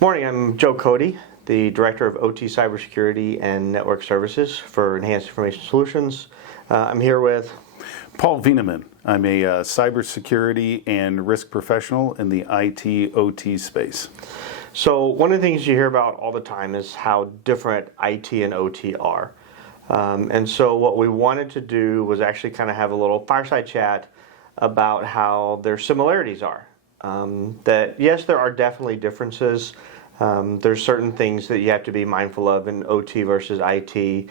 Morning, I'm Joe Cody, the Director of OT Cybersecurity and Network Services for Enhanced Information Solutions. I'm here with Paul Veeneman. I'm a cybersecurity and risk professional in the IT/OT space. So one of the things you hear about all the time is how different IT and OT are. And so what we wanted to do was actually kind of have a little fireside chat about how their similarities are. That yes, there are definitely differences. There's certain things that you have to be mindful of in OT versus IT.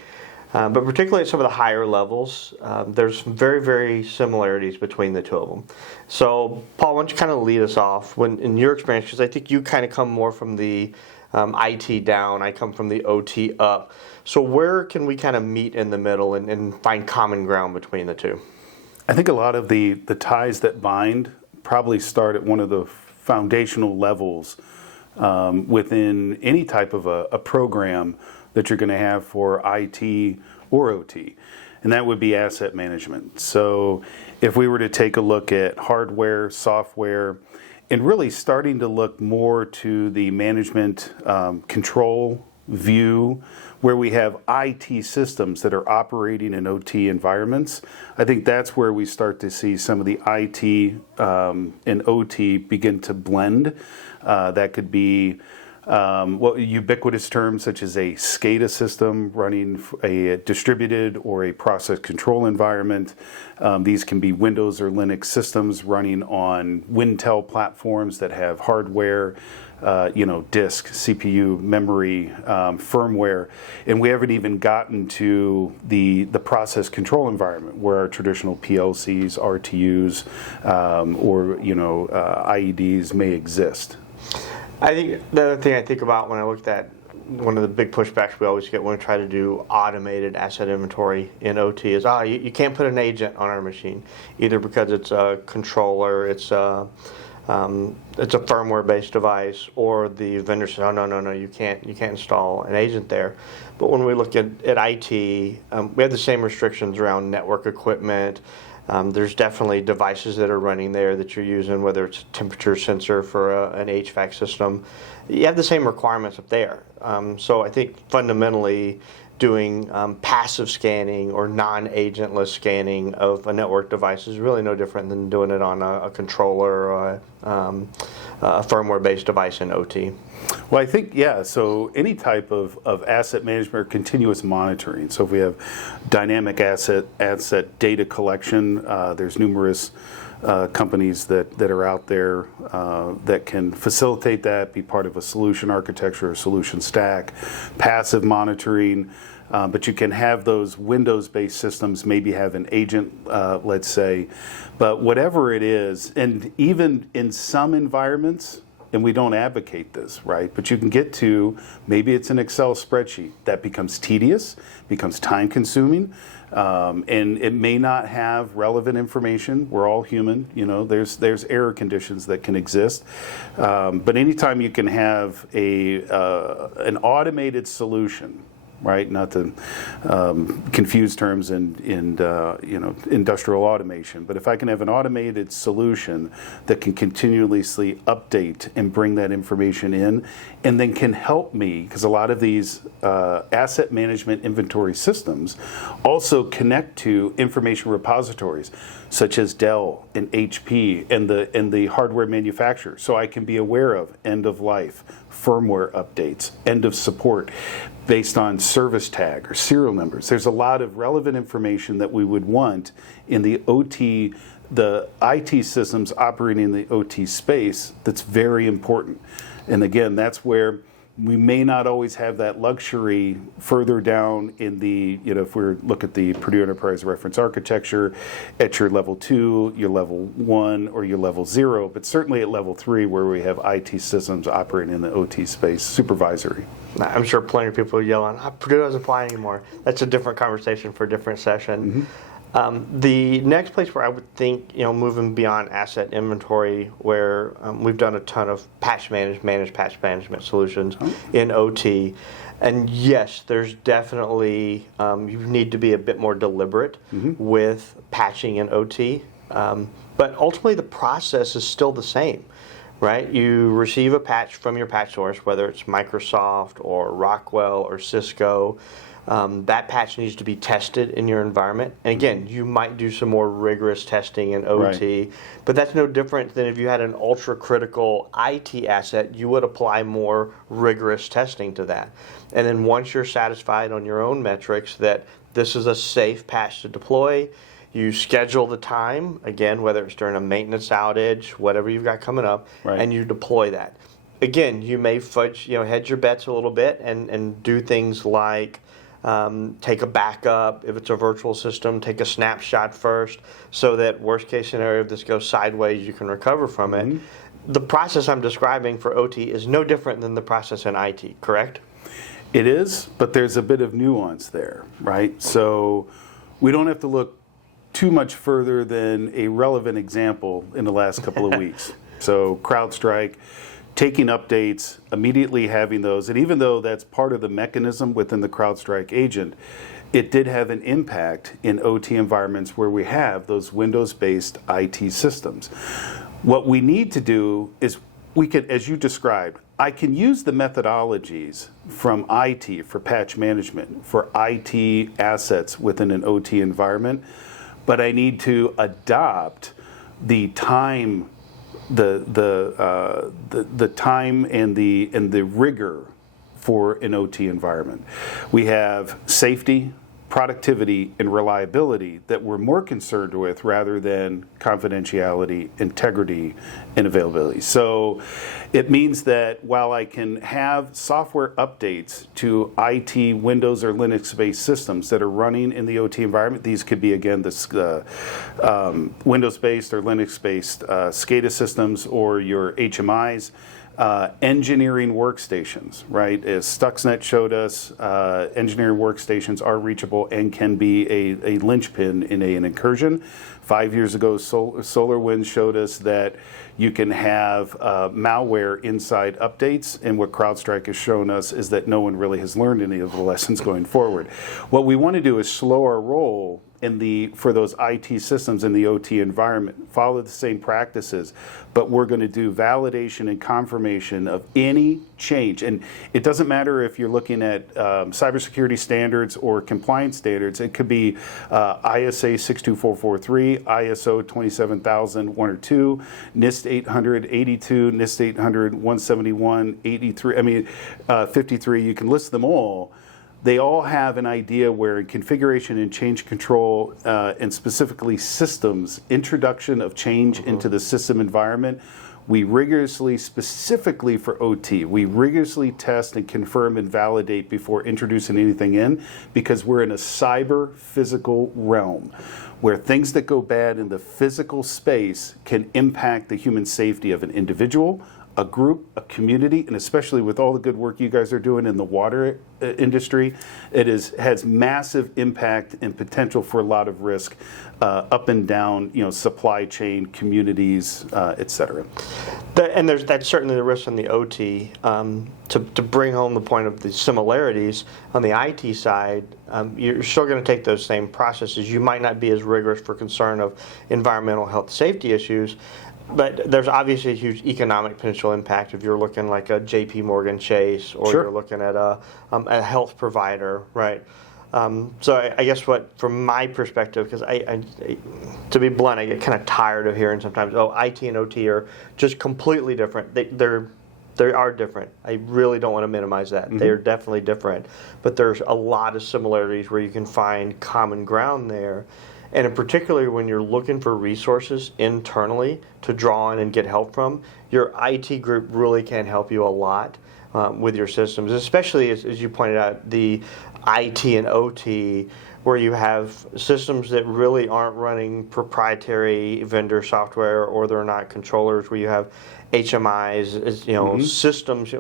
But particularly at some of the higher levels, there's very, very similarities between the two of them. So, Paul, why don't you kind of lead us off in your experience, because I think you kind of come more from the IT down, I come from the OT up. So where can we kind of meet in the middle and find common ground between the two? I think a lot of the ties that bind probably start at one of the foundational levels within any type of a program that you're going to have for IT or OT, and that would be asset management. So if we were to take a look at hardware, software, and really starting to look more to the management control view, where we have IT systems that are operating in OT environments, I think that's where we start to see some of the IT and OT begin to blend. That could be ubiquitous terms such as a SCADA system running a distributed or a process control environment. These can be Windows or Linux systems running on Wintel platforms that have hardware, disk, CPU, memory, firmware, and we haven't even gotten to the process control environment where our traditional PLCs, RTUs, or IEDs may exist. I think the other thing I think about when I looked at one of the big pushbacks we always get when we try to do automated asset inventory in OT is, you can't put an agent on our machine, either because it's a controller, it's a firmware-based device, or the vendor says, no, you can't install an agent there. But when we look at IT, we have the same restrictions around network equipment. There's definitely devices that are running there that you're using, whether it's a temperature sensor for an HVAC system. You have the same requirements up there. So I think fundamentally doing passive scanning or non-agentless scanning of a network device is really no different than doing it on a controller or a firmware-based device in OT. Well, I think, so any type of asset management or continuous monitoring. So if we have dynamic asset data collection, there's numerous companies that are out there that can facilitate that, be part of a solution architecture or solution stack, passive monitoring. But you can have those Windows-based systems, maybe have an agent, let's say. But whatever it is, and even in some environments, and we don't advocate this, right? But you can get to, maybe it's an Excel spreadsheet. That becomes tedious, becomes time-consuming, and it may not have relevant information. We're all human, there's error conditions that can exist. But anytime you can have an automated solution, right? Not to confuse terms in industrial automation, but if I can have an automated solution that can continuously update and bring that information in, and then can help me, because a lot of these asset management inventory systems also connect to information repositories such as Dell and HP and the hardware manufacturer, so I can be aware of end of life, firmware updates, end of support, based on service tag or serial numbers. There's a lot of relevant information that we would want in the OT, the IT systems operating in the OT space that's very important. And again, that's where we may not always have that luxury further down in the, if we look at the Purdue Enterprise Reference Architecture at your level 2, your level 1, or your level 0, but certainly at level 3 where we have IT systems operating in the OT space, supervisory. I'm sure plenty of people are yelling, Purdue doesn't apply anymore. That's a different conversation for a different session. Mm-hmm. The next place where I would think, moving beyond asset inventory, where we've done a ton of managed patch management solutions in OT. And yes, there's definitely, you need to be a bit more deliberate with patching in OT. But ultimately the process is still the same, right? You receive a patch from your patch source, whether it's Microsoft or Rockwell or Cisco. That patch needs to be tested in your environment. And again, you might do some more rigorous testing in OT, but that's no different than if you had an ultra critical IT asset, you would apply more rigorous testing to that. And then once you're satisfied on your own metrics that this is a safe patch to deploy, you schedule the time, again, whether it's during a maintenance outage, whatever you've got coming up, and you deploy that. Again, you may hedge your bets a little bit and do things like take a backup. If it's a virtual system, take a snapshot first so that worst case scenario, if this goes sideways, you can recover from it. The process I'm describing for OT is no different than the process in IT, correct? It is, but there's a bit of nuance there, right? So we don't have to look too much further than a relevant example in the last couple of weeks. So CrowdStrike, taking updates, immediately having those, and even though that's part of the mechanism within the CrowdStrike agent, it did have an impact in OT environments where we have those Windows-based IT systems. What we need to do is we can, as you described, I can use the methodologies from IT for patch management, for IT assets within an OT environment, but I need to adopt the time, the time and the rigor for an OT environment. We have safety, productivity, and reliability that we're more concerned with rather than confidentiality, integrity, and availability. So it means that while I can have software updates to IT, Windows, or Linux-based systems that are running in the OT environment, these could be, again, the Windows-based or Linux-based SCADA systems or your HMIs, engineering workstations, right? As Stuxnet showed us, engineering workstations are reachable and can be a linchpin in an incursion. 5 years ago, SolarWinds showed us that you can have malware inside updates, and what CrowdStrike has shown us is that no one really has learned any of the lessons going forward. What we want to do is slow our roll for those IT systems in the OT environment, follow the same practices, but we're going to do validation and confirmation of any change. And it doesn't matter if you're looking at cybersecurity standards or compliance standards. It could be ISA 62443, ISO 27001 or 2, NIST 882, NIST 800, 171, 83, 53. You can list them all. They all have an idea where in configuration and change control, and specifically systems, introduction of change into the system environment, we rigorously, specifically for OT, we rigorously test and confirm and validate before introducing anything in, because we're in a cyber physical realm where things that go bad in the physical space can impact the human safety of an individual, a group, a community, and especially with all the good work you guys are doing in the water industry, it has massive impact and potential for a lot of risk up and down, supply chain, communities, et cetera. And that's certainly the risk on the OT. To bring home the point of the similarities, on the IT side, you're still going to take those same processes. You might not be as rigorous for concern of environmental health safety issues, but there's obviously a huge economic potential impact if you're looking like a JP Morgan Chase or you're looking at a health provider, right? So I guess from my perspective, because to be blunt, I get kind of tired of hearing sometimes, IT and OT are just completely different. They are different. I really don't want to minimize that. Mm-hmm. They are definitely different. But there's a lot of similarities where you can find common ground there. And in particular, when you're looking for resources internally to draw on and get help from, your IT group really can help you a lot with your systems, especially as you pointed out, the IT and OT, where you have systems that really aren't running proprietary vendor software, or they're not controllers, where you have HMIs, systems,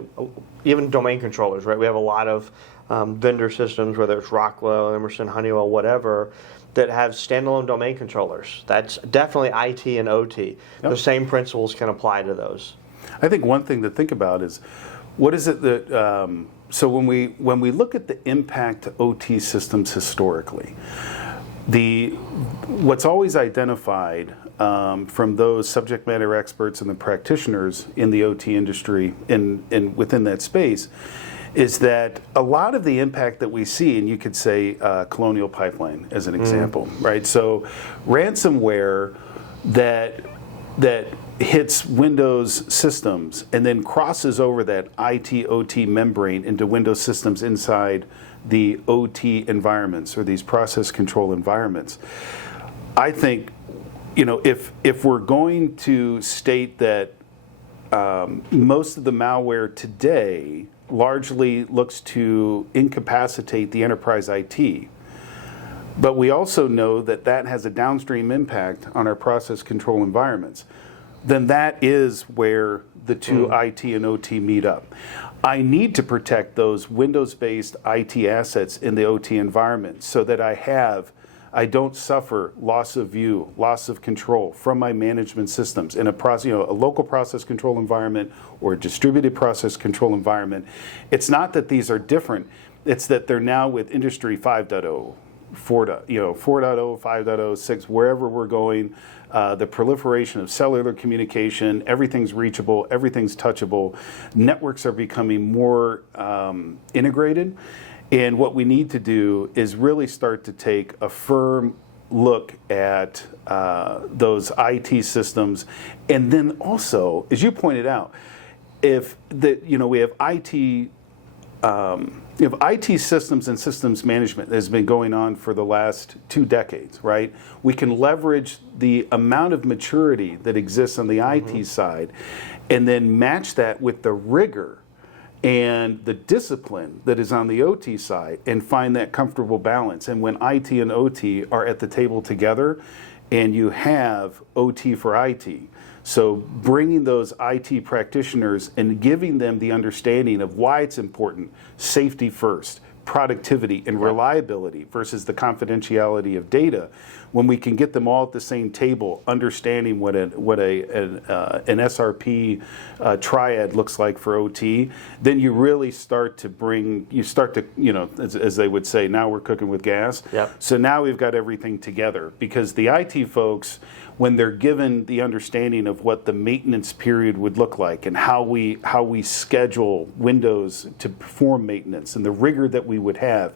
even domain controllers, right? We have a lot of vendor systems, whether it's Rockwell, Emerson, Honeywell, whatever, that have standalone domain controllers. That's definitely IT and OT. Yep. The same principles can apply to those. I think one thing to think about is, what is it that, so when we look at the impact to OT systems historically, What's always identified from those subject matter experts and the practitioners in the OT industry and within that space is that a lot of the impact that we see, and you could say Colonial Pipeline as an example, right? So ransomware that hits Windows systems and then crosses over that IT/OT membrane into Windows systems inside the OT environments or these process control environments. I think, if we're going to state that most of the malware today largely looks to incapacitate the enterprise IT, but we also know that that has a downstream impact on our process control environments, then that is where the two IT and OT meet up. I need to protect those Windows-based IT assets in the OT environment so that I don't suffer loss of view, loss of control from my management systems in a local process control environment or a distributed process control environment. It's not that these are different, it's that they're now with Industry 5.0, 4.0, 5.0, 6, wherever we're going, the proliferation of cellular communication, everything's reachable, everything's touchable, networks are becoming more integrated, and what we need to do is really start to take a firm look at those IT systems, and then also, as you pointed out, we have IT. IT systems and systems management that has been going on for the last 2 decades, right? We can leverage the amount of maturity that exists on the IT side and then match that with the rigor and the discipline that is on the OT side and find that comfortable balance. And when IT and OT are at the table together and you have OT for IT, so bringing those IT practitioners and giving them the understanding of why it's important, safety first, productivity and reliability versus the confidentiality of data, when we can get them all at the same table, understanding what an SRP triad looks like for OT, then you really start to as they would say, now we're cooking with gas. Yep. So now we've got everything together, because the IT folks, when they're given the understanding of what the maintenance period would look like and how we schedule Windows to perform maintenance and the rigor that we would have,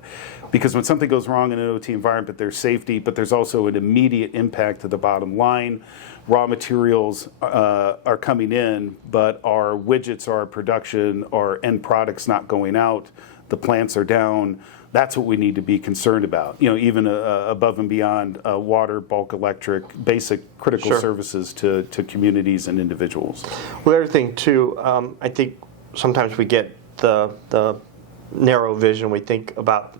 because when something goes wrong in an OT environment, there's safety, but there's also an immediate impact to the bottom line. Raw materials are coming in, but our widgets, our production, our end products not going out, the plants are down. That's what we need to be concerned about. Even above and beyond water, bulk electric, basic critical services to communities and individuals. Well, the other thing too, I think sometimes we get the narrow vision. We think about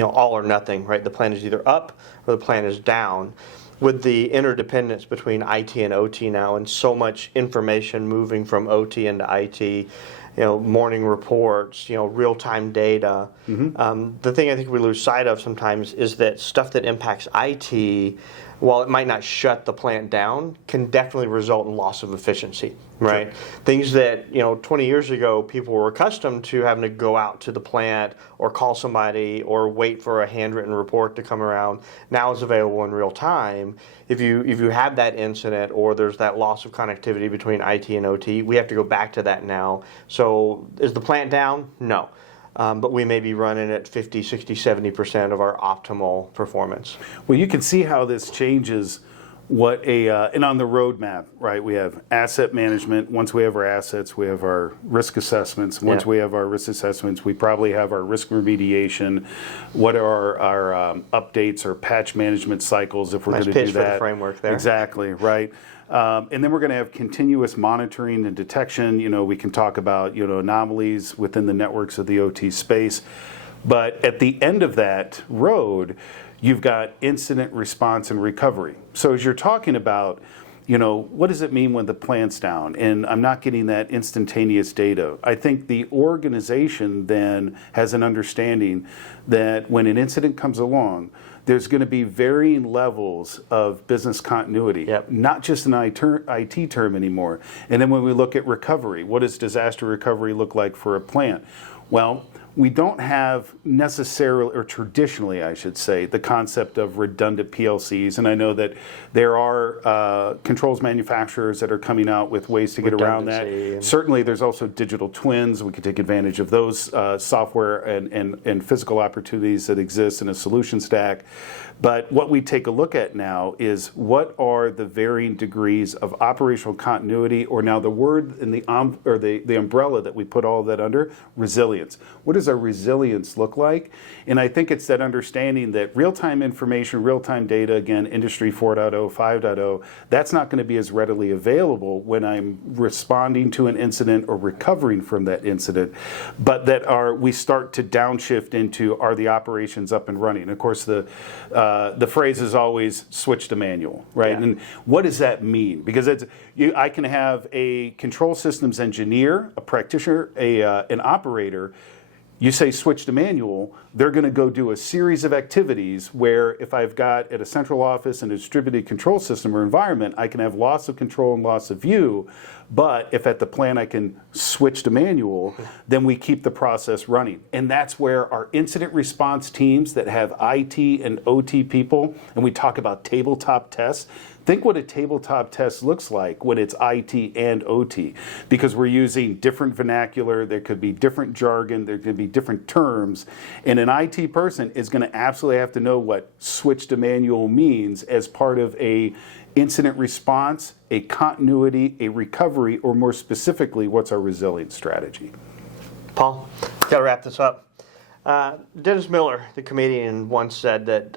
all or nothing, right? The plan is either up or the plan is down. With the interdependence between IT and OT now, and so much information moving from OT into IT. Morning reports, real-time data. The thing I think we lose sight of sometimes is that stuff that impacts IT, while it might not shut the plant down, can definitely result in loss of efficiency, right? Sure. Things that, 20 years ago, people were accustomed to having to go out to the plant or call somebody or wait for a handwritten report to come around, now is available in real time. If you have that incident or there's that loss of connectivity between IT and OT, we have to go back to that now. So is the plant down? No. But we may be running at 50, 60, 70% of our optimal performance. Well, you can see how this changes and on the roadmap, right, we have asset management. Once we have our assets, we have our risk assessments. Once we have our risk assessments, we probably have our risk remediation. What are our updates or patch management cycles if we're going to do that? Nice pitch for the framework there. Exactly, right. And then we're going to have continuous monitoring and detection. We can talk about anomalies within the networks of the OT space. But at the end of that road, you've got incident response and recovery. So as you're talking about, what does it mean when the plant's down and I'm not getting that instantaneous data? I think the organization then has an understanding that when an incident comes along, there's going to be varying levels of business continuity, not just an IT term anymore. And then when we look at recovery, what does disaster recovery look like for a plant? Well, we don't have necessarily, or traditionally, I should say, the concept of redundant PLCs. And I know that there are controls manufacturers that are coming out with ways to get around that. Certainly, there's also digital twins. We can take advantage of those software and physical opportunities that exist in a solution stack. But what we take a look at now is what are the varying degrees of operational continuity, or now the word in the umbrella that we put all of that under, resilience. What does our resilience look like? And I think it's that understanding that real-time information, real-time data, again, Industry 4.0, 5.0, that's not going to be as readily available when I'm responding to an incident or recovering from that incident, but that we start to downshift into, are the operations up and running? Of course, the phrase is always switch to manual, right? Yeah. And what does that mean? Because I can have a control systems engineer, a practitioner, an operator. You say switch to manual, they're going to go do a series of activities where if I've got at a central office and a distributed control system or environment, I can have loss of control and loss of view. But if at the plant I can switch to manual, then we keep the process running. And that's where our incident response teams that have IT and OT people, and we talk about tabletop tests. Think what a tabletop test looks like when it's IT and OT, because we're using different vernacular, there could be different jargon, there could be different terms, and an IT person is going to absolutely have to know what switch to manual means as part of a incident response, a continuity, a recovery, or more specifically, what's our resilience strategy. Paul, got to wrap this up. Dennis Miller, the comedian, once said that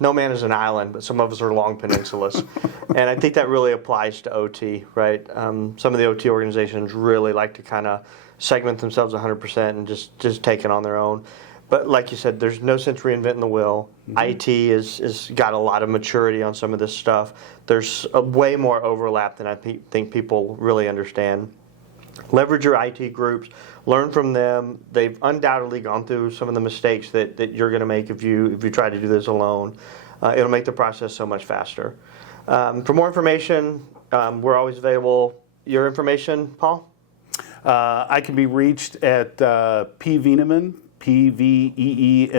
no man is an island, but some of us are long peninsulas. And I think that really applies to OT, right? Some of the OT organizations really like to kind of segment themselves 100% and just take it on their own. But like you said, there's no sense reinventing the wheel. Mm-hmm. IT is got a lot of maturity on some of this stuff. There's a way more overlap than I think people really understand. Leverage your IT groups, learn from them. They've undoubtedly gone through some of the mistakes that you're going to make if you try to do this alone. It'll make the process so much faster. For more information, we're always available. Your information, Paul? I can be reached at Veeneman, Veeneman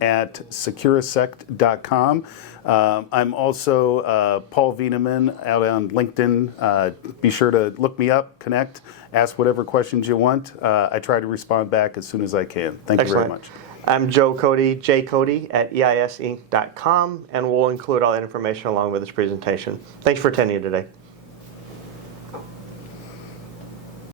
at securisect.com. I'm also Paul Veeneman out on LinkedIn. Be sure to look me up, connect, ask whatever questions you want. I try to respond back as soon as I can. Thank you very much. I'm Joe Cody, jcody at eisinc.com, and we'll include all that information along with this presentation. Thanks for attending today.